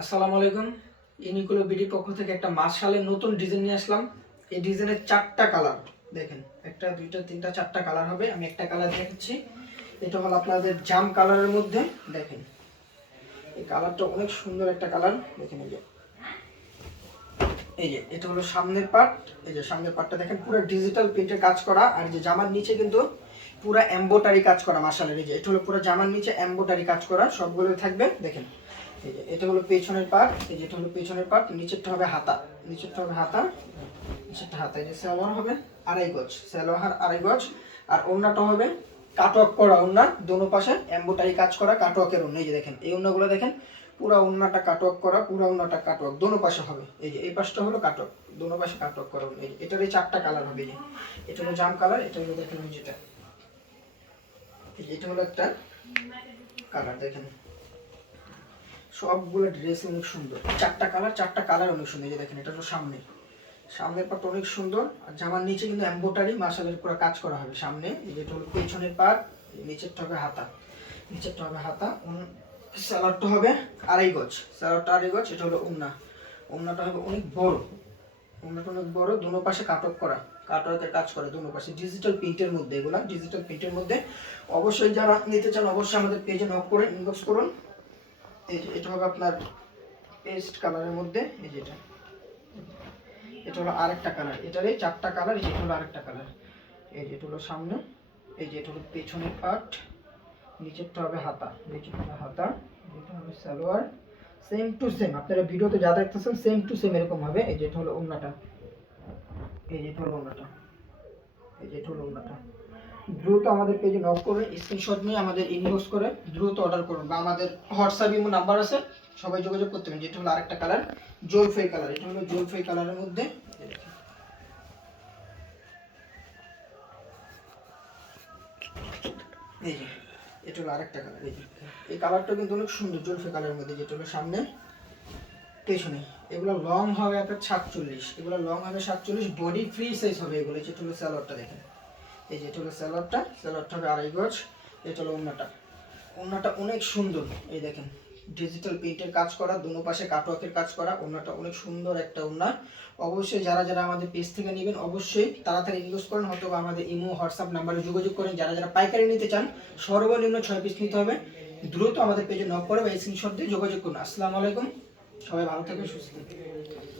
আসসালামু আলাইকুম। ইনিকুলো বিডি পক্ষ থেকে একটা মার্শালের নতুন ডিজাইন নিয়ে আসলাম। এই ডিজাইনের চারটা কালার দেখেন, একটা, দুইটা, তিনটা, চারটা কালার হবে। আমি একটা কালার দেখাচ্ছি। এটা হলো আপনাদের জাম কালারের মধ্যে, দেখেন। এই কালারটা অনেক সুন্দর একটা কালার দেখেন এই যে। এই যে, এটা হলো সামনের পার্ট এই যে সামনের পার্টটা দেখেন, পুরো ডিজিটাল প্রিন্টের কাজ করা। আর যে জামার নিচে কিন্তু পুরো এম্বোটারি কাজ করা মার্শালের, এই যে এটা হলো পুরো জামার নিচে এম্বোটারি কাজ করা সবগুলো থাকবে, দেখেন। এই যে, এটা হলো পেছনের পার্ট এই যেটা হলো পেছনের পার্ট নিচেরটা হবে হাতা, নিচেরটা হবে হাতা, নিচেরটা হাতা, এই যে সালোয়ার হবে আড়াই গজ, সালোয়ার আড়াই গজ, আর ওড়নাটা হবে কাটওয়ার্ক করা ওড়না, দোনো পাশে এম্বোটারি কাজ করা কাটওয়ার্কের ওড়না, এই যে দেখেন, এই ওড়নাগুলো দেখেন, পুরো ওড়নাটা কাটওয়ার্ক করা, পুরো ওড়নাটা কাটওয়ার্ক, দোনো পাশে হবে, এই যে এই পাশটা হলো কাটওয়ার্ক, দোনো পাশে কাটওয়ার্ক করা এই যে এটার এই চারটা কালার হবে, এই যে, এটা হলো জাম কালার এটা হলো দেখেন যেটা। এটা হলো একটা কালার দেখেন। সবগুলো ড্রেস অনেক সুন্দর। চারটা কালার চারটা কালার অনেক সুন্দর। যে দেখেন, এটা হলো সামনে। সামনের পার্ট অনেক সুন্দর। আর জামার নিচে কিন্তু এম্বোটারি মার্শালের পুরো কাজ করা হবে সামনে। যেটা হলো পেছনের পার্ট নিচেরটা হবে হাতা। নিচেরটা হবে হাতা। স্যালাডটা হবে আড়াই গজ। স্যালাডটা আড়াই গজ, এটা হলো উন্না। উন্নাটা হবে অনেক বড়। উন্নাটা অনেক বড় দুনো পাশে কাটক করা কাটওয়ার্কের কাজ করে দুনো পাশে। ডিজিটাল প্রিন্টের মধ্যে এগুলা ডিজিটাল প্রিন্টের মধ্যে অবশ্যই যারা নিতে চান অবশ্যই আমাদের পেজে নক করে ইনবক্স করুন। এই যে, এটা হবে আপনার পেস্ট কালারের মধ্যে, এই যে এটা। এটা হলো আরেকটা কালার এটার এই চারটা কালার এটা হলো আরেকটা কালার এই যে হলো সামনে, এই যে এটা হলো পেছনের পার্ট নিচেরটা হবে হাতা, নিচেরটা হাতা এটা হবে সালোয়ার। সেম টু সেম আপনারা ভিডিওতে যা দেখতেছেন সেম টু সেম এরকম হবে। এই যে হলো ওন্নাটা এই যে হলো ওন্নাটা এই যে হলো ওন্নাটা দ্রুত আমাদের পেজে নক করে স্ক্রিনশট নিয়ে আমাদের ইনবক্স করে, দ্রুত অর্ডার করুন। বা আমাদের হোয়াটসঅ্যাপ ইমো নাম্বার আছে, সবাই যোগাযোগ করতে পারেন। যেটা হলো আরেকটা কালার জলফাই কালার এটা হলো জলফাই কালারের মধ্যে। এই যে। এটা হলো আরেকটা কালার এই কালারটা কিন্তু অনেক সুন্দর জলফাই কালারের মধ্যে, যেটা হলো সামনে, পেছনে। এগুলো লং হবে আপনার সাতচল্লিশ, এগুলো লং হবে সাতচল্লিশ বডি ফ্রি সাইজ হবে এগুলো, যেটা হলো স্যালোয়ারটা দেখেন। এই যে এটা হলো স্যালোয়ারটা স্যালোয়ারটা হবে আড়াই গজ, এটা হলো ওড়নাটা। ওড়নাটা অনেক সুন্দর, এই দেখেন। ডিজিটাল প্রিন্টের কাজ করা, দুনো পাশে কাটওয়ার্কের কাজ করা ওনাটা অনেক সুন্দর একটা ওনার অবশ্যই যারা যারা আমাদের পেজ থেকে নেবেন, অবশ্যই তাড়াতাড়ি ইনভেস্ট করেন হয়তো আমাদের ইমো, হোয়াটসঅ্যাপ নাম্বারে যোগাযোগ করেন। যারা যারা পাইকারি নিতে চান, সর্বনিম্ন ছয় পিস নিতে হবে। দ্রুত আমাদের পেজে নক করে বা স্ক্রিনশট দিয়ে যোগাযোগ করুন। আসসালামু আলাইকুম। সবাই ভালো থাকবেন, সুস্থ থাকবেন।